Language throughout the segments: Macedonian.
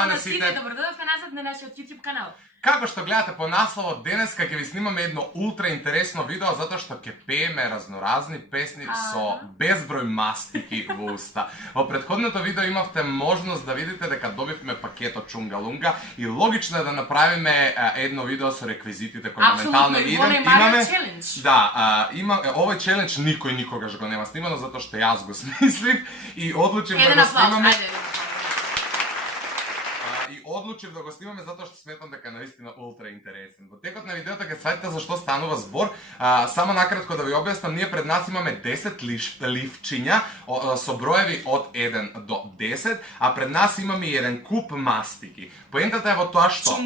Zdravo na sите. Добродојавте назад на нашиот YouTube канал. Како што гледате по насловот, денеска ќе ви снимаме едно ултра интересно видео затоа што ќе пееме разноразни песни со безброј мастики во уста. Во претходното видео имавте можност да видите дека добивме пакетот Чунга-Лунга и логично е да направиме едно видео со реквизитите кои моментално имаме. Да, овој челендж никој никогаш го нема снимано затоа што јас го смислив и одлучив да го снимаме. Одлучив да го снимаме затоа што сметам дека наистина ултра интересен. Во текот на видеото ќе сватите зашто станува збор. Само накратко да ви објаснам, ние пред нас имаме 10 ливчиња со броеви од 1 до 10, а пред нас имаме и еден куп мастики. Поентата е во тоа што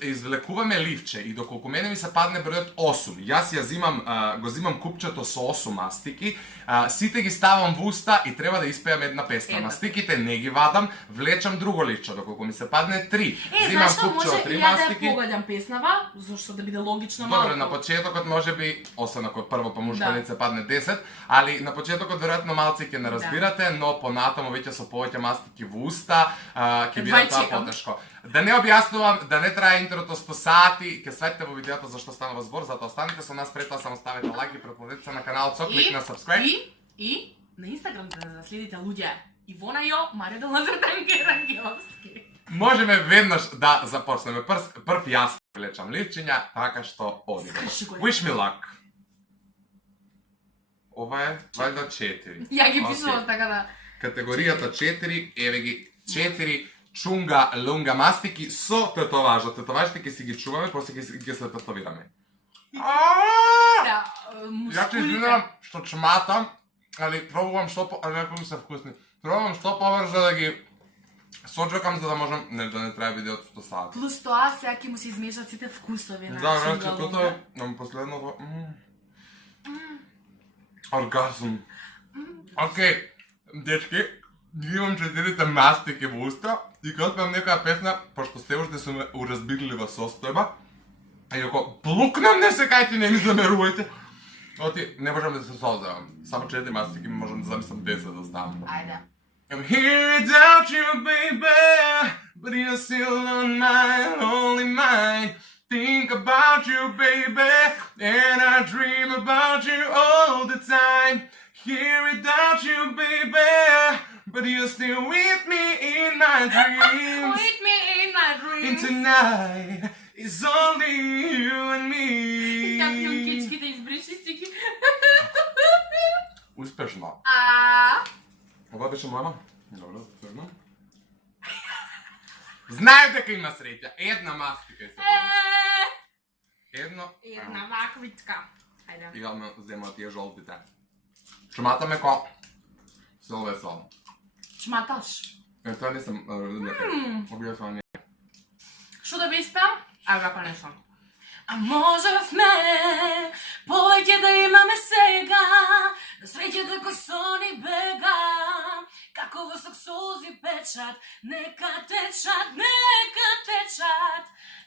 извлекуваме ливче и доколку мене ми се падне бројот 8, јас го зимам купчето со 8 мастики, сите ги ставам во уста и треба да испеам една песна. Мастиките не ги вадам, влечам друго ливче, доколку ми се падне 3. Зимам купче од 3 мастики. Ја да погодам песнава, зашто да биде логично малку. Добро, на почетокот можеби, освен ако прво по мушка лице падне 10, али на почетокот веројатно малци ќе не разбирате, но понатаму веќе со повеќе мастики во уста ќе биде тоа потешко. Да не објаснувам, да не трае интрото 100 сати, ќе сватите во видеото зашто станува збор, затоа останете со нас, пред тоа само ставете лайк и претпладете се на каналот со клик на subscribe. И на Инстаграм да следите луѓе. Ивона Јо, Марија Делазретанке Рангеловски. Можеме веднаш да започнеме. Прв јас влечам ливчиња, така што оди. Wish me luck. Ова е вајда 4. Ја ги пишувам така да. Категоријата 4, еве ги 4 Чунга-Лунга мастики со тетоважа. Тетоважите ќе си ги чуваме, после ќе се тетовираме. Ја ќе извинувам што чматам, али пробувам што ми се вкусни. Пробувам што површе да ги сочекам за да можам да не трае видеото 100 сати. Плюс тоа сега ќе му се измешат сите вкусови на Чунга-Лунга. Да, рече, тоа е последното... Оргазм. Окей, дечки, имам 4 мастики во уста и кога пеам некоја песна, пошто сте уште сум уразбирлива состојба, и ако плукнам не се кајте, не ми замерувајте. Оти, не можам да се создавам. Само 4 мастики можам да замислам 10 да ставам. Ајде. I'm here without you, baby, but you're still on my only mind. Think about you, baby, and I dream about you all the time. Here without you, baby, but you're still with me in my dreams. With me in my dreams. And tonight is only you and me. Сега пионкичките избриши стики. Успешно. Ова беше моја? Добро, сигурно. Знаев дека има среќа. Една мастика е се падна. Една маквичка. Ајде. И ја зема тие жолтите. Чматаме ко Силвесо. Чматаш? Тоа не сум објаснувам. Шо да би испеам? Ајде ако не сум. А можевме повеќе да имаме сега, да среќата кој со ни бега, како висок сузи печат, нека течат,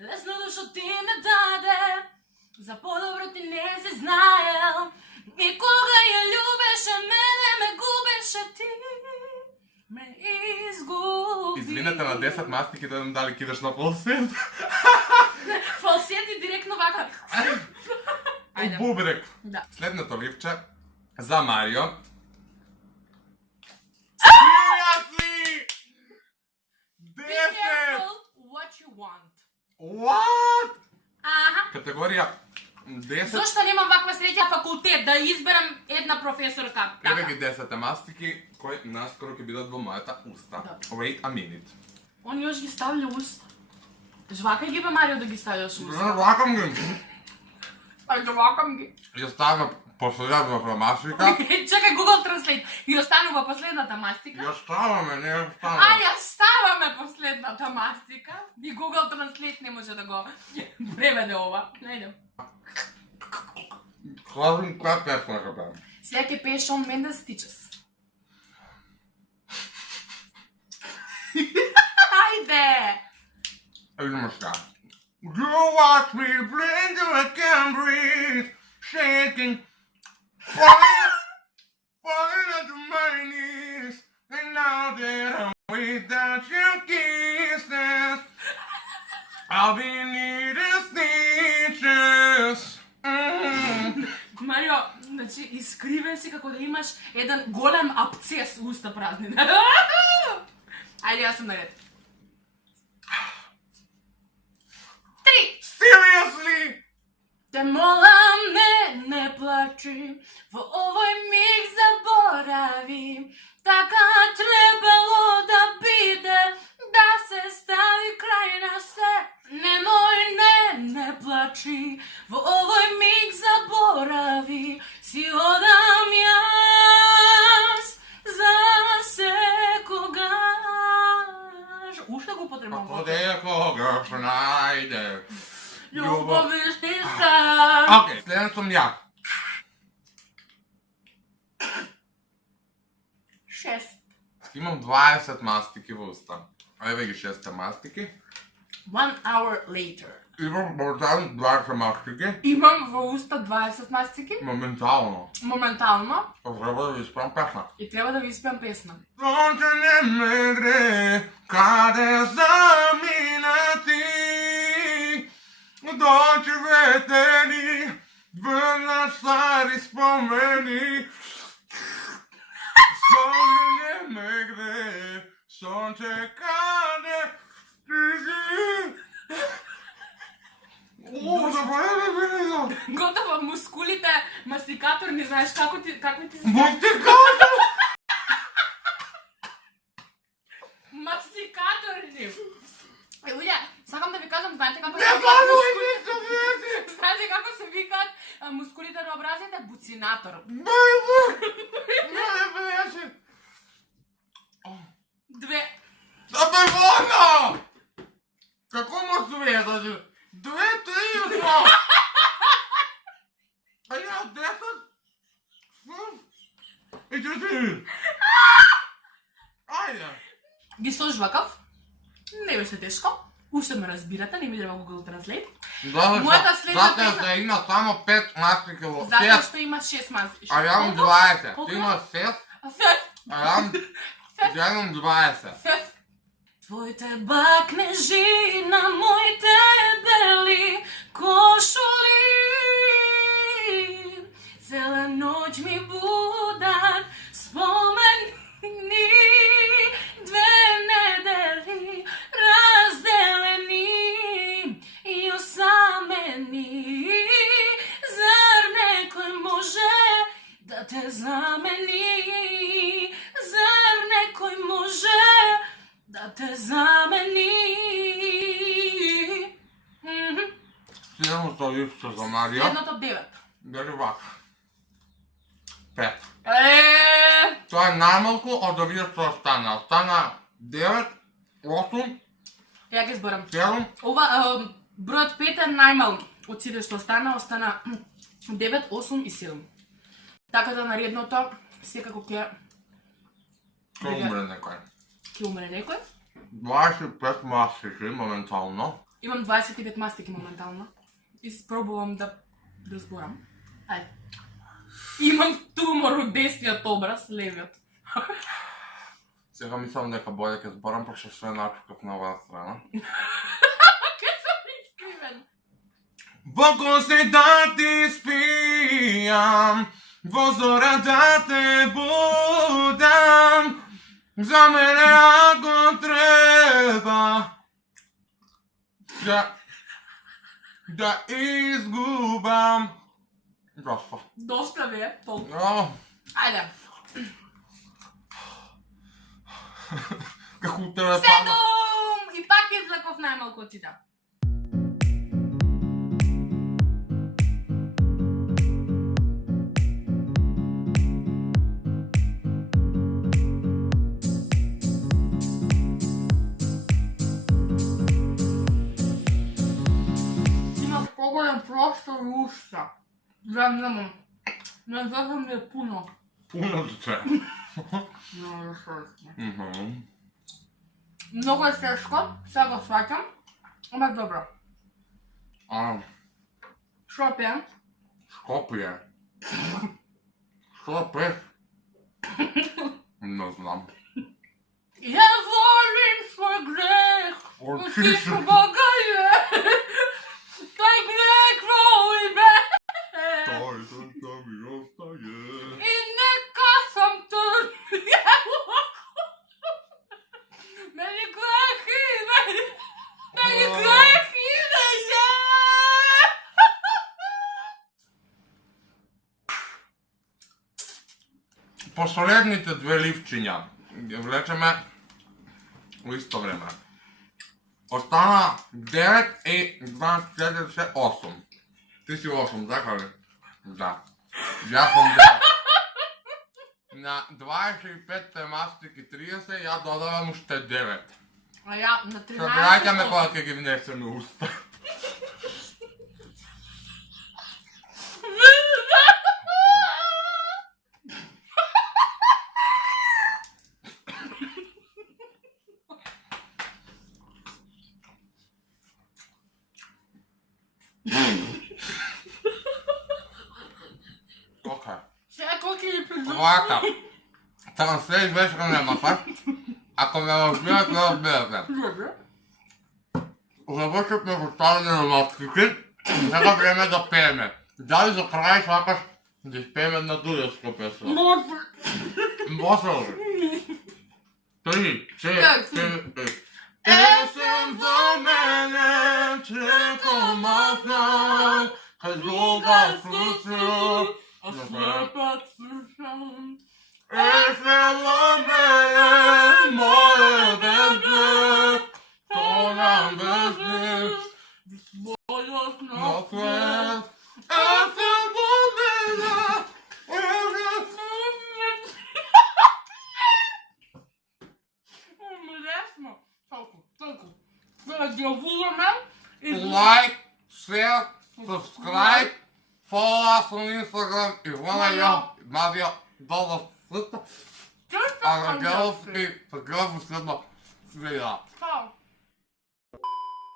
лесно душо ти ме даде, за подобро ти не си знаел, и кога ја љубеше мене, ме губеше ти, ме изгуби. Извинете на 10 мастики да нам дали кидаш на фалсет. Фалсет и директно вака. У бубрек. Да. Следното ливче за Марио. Seriously! 10! Be careful what you want. What? Аха. Категорија 10. Зошто немам ваква среќа факултет да изберам една професорка? Еве ги 10 мастики кои наскоро ќе бидат во мојата уста. Wait a minute. Он још ги ставлja уста. Жвакај ги бе, Марио, да ги ставиш уста. Жвакам ги. Жвакам ги. Ја ставам последната мастика. Чекај Google Translate. И останува последната мастика. Ја ставаме, не ја ставаме. Ја ставаме последната мастика. И Google Translate не може да го преведе ова. Најдем. Хлазим која песна ка пеам. Сега ќе пее Шон Мендес Stitches. Ајде! Idemo šta. You watch me blend till I can't breathe, shaking, falling onto my knees, and now that I'm without you, I'll be needing stitches. Марио, значи, изкривен си како да имаш еден голем абцес уста празни. Ајде, јас сум наред. 3. Seriously? Те молам, не плачи, во овој миг заборави. Така требало да биде, да се стави крај на се. Немој, не плачи, во овој миг заборави. Си одам јас за секогаш. Уште го потребам. Подекогаш најде. Љубов вистинска. Окей, следен сум ја. 6. Имам 20 мастики во уста. Еве ги 6 мастики. 1 hour later. Имам бортан 20 мастики. Имам во уста 20 мастики. Моментално. Моментално. Треба да ви испрам песна. И треба да ви испеам песна. Сонце не ме гре, каде замина ти? Дочи ветери, върна стари спомени. Сонце не ме гре, сонце каде ти? Готово, мускулите, мастикатор, не знаеш како ти се... Мастикатор! Мастикаторни! Луѓе, сакам да ви кажам, знаете како Не се падувай викаат нищо, веќе! знаете како се викаат мускулите на образите? Буцинатор. Бајбу! Не беше! 2. Абе, Вона! Како му свие, значи? 2, 3, 2! А ја 10? И 4! Ајде! Ги сожвакав. Не беше тешко. Уште ме разбирате, не ми треба Google Translate. Мојата следна Затоа песна- да има само 5 мастики во Затоа 6. што има 6 мастики. А ја имам 20. Колку? Ти имаш 6, Феф. а ја имам 20. Феф. Твоите бакнежи на моите бели кошули цела ноќ ми будат спомени. 2 недели разделени и осамени. Зар некој може да те замени? Зар некој може да те замени? Следното исто за Марија. Следното 9. Дали вака? 5. Е, Тоа е најмалку од овие што остана. Остана 9, 8, ја ги зборам. 7. Ова бројот 5 е најмал од сите што остана 9, 8 и 7. Така да наредното секако ќе Умре некој. умре некој. 25 мастики моментално. Имам 25 мастики моментално. И спробувам да зборам. Ајде. Имам тумор од десниот образ, левиот. Сега мислам дека боље ќе зборам, пошто све начукав на оваа страна. Ке сум искривен. Во коси да ти спијам, во зора да те будам, за мене ако треба, да изгубам. Доста. Доста ви е, толку. О, Ајде. како тебе пада. 7! И пак извлеков најмалку од сите. Имаш поголем простор и уста. Да, немам. Не знам ми е пуно. Пуно се. Много е сладко. Мгм. Много е тешко, сега го сваќам, ама добро. Шо пеам? Скопје. Што пеш? Не знам. Ја волим свој грех, Тихо, багає. Та й крекрой бе. Той там і остає. І не касам тут. Мені грехи, мені грехи не є. Посередните две ливчиња ги влечеме у исто време. Остана 9 и 24, 8. Ти си 8, така ли? Да. Ја сум 9. На 25 мастики 30, ја додавам уште 9. А я на 13. Собирајќаме кога ќе ги внесеме уста. Окей. Секој ќе ги придумам. Овака. Така се извешка немате. Ако ме разбирате, не разбирате. Добре. Завършихме поставяне на маските. Сега време да пееме. Дали за край сакаш да изпеем една дудевска песен? Може. Може ли? 3, 4, Есен за мене, чеко махна, друга слуша, А се пак слушам. Есен за мене, моє бебе, то нам бездиш, Своя на снова. свет. Есен за мене, Лесно. Толку. Да главуваме и Like, share, subscribe, follow us on Instagram Ивана Йо, Мария, долу в слъта, често а на Геловски, в следва видео.